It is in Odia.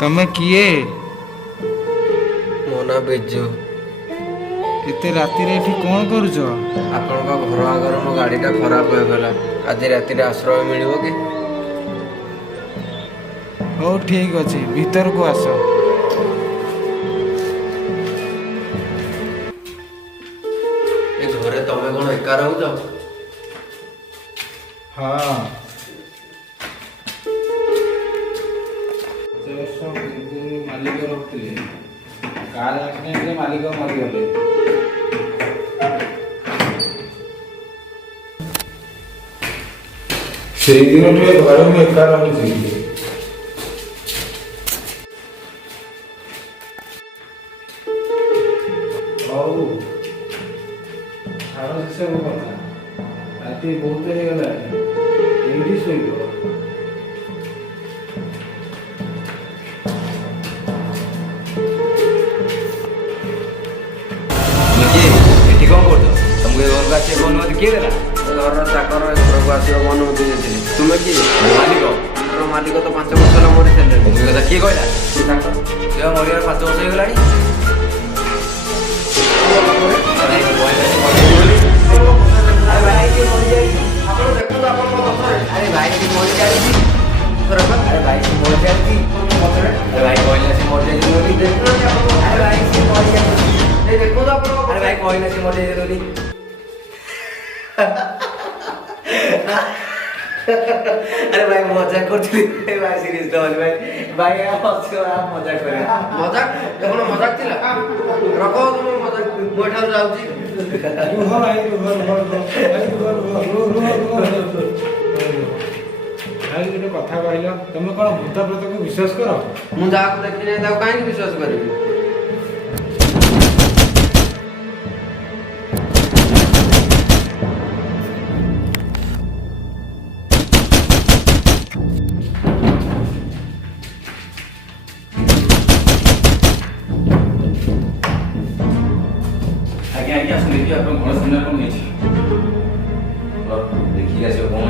ତମେ କିଏ? ମୋ ନାଁ ବିଜୁ। ଏତେ ରାତିରେ ଏଠି କ'ଣ କରୁଛ? ଆପଣଙ୍କ ଘର ଆଗରେ ମୋ ଗାଡ଼ିଟା ଖରାପ ହୋଇଗଲା। ଆଜି ରାତିରେ ଆଶ୍ରୟ ମିଳିବ କି? ହଉ ଠିକ୍ ଅଛି, ଭିତରକୁ ଆସ। ଏ ଘରେ ତମେ କ'ଣ ଏକା ରହୁଛ? ହଁ। ମାଲିକ ରହୁଥିଲେ, କାର ଆକ୍ସିଡେଣ୍ଟରେ ମାଲିକ ମରିଗଲେ। ସେଇଦିନଠୁ ଏ ଘରେ ମୁଁ ଏକା ରହୁଛି। ହଉ ଛାଡ଼ ସେସବୁ କଥା। ରାତି ବହୁତ ହେଇଗଲାଣି, ଏଇଠି ଶୋଇବ। ଏଠି କ'ଣ କରୁଛ? ତମକୁ ଏ ଘରକୁ ଆସିବାକୁ ଅନୁମତି କିଏ ଦେଲା? ଘରର ଚାକର ଏ ଘରକୁ ଆସିବାକୁ ଅନୁମତି ଦେଇଥିଲି। ତୁମେ କିଏ? ମାଲିକ। ଘରର ମାଲିକ ତ 5 ବର୍ଷ ହେଲା ମରିଥିଲେ। ତମକୁ ଏ କଥା କିଏ କହିଲା? ସେ ଚାକର। ସେ ମରିବାର 5 ବର୍ଷ ହେଇଗଲାଣି। अरे भाई मजाक करती भाई सीरियस डबल भाई भाई हंस मजाक करे ମଜାକ ଦେଖୁନ ମଜାକ ଥିଲା। ରଖ ତୁମ ମଜାକ ମୋ ଠାରୁ ଯାଉଛି। ଗୋଟେ କଥା କହିଲ, ତମେ କ'ଣ ଭୂତ ପ୍ରେତକୁ ବିଶ୍ୱାସ କର? ମୁଁ ଯାହାକୁ ଦେଖିନି ତାକୁ କାହିଁକି ବିଶ୍ୱାସ କରିବି? ଆଜ୍ଞା ଆଜ୍ଞା ଆସନ୍ତୁ ଦେଖିବେ ଆପଣ ଘର ସାମ୍ନାରେ କ'ଣ ହେଇଛି ଦେଖିକି ଆସିବ କ'ଣ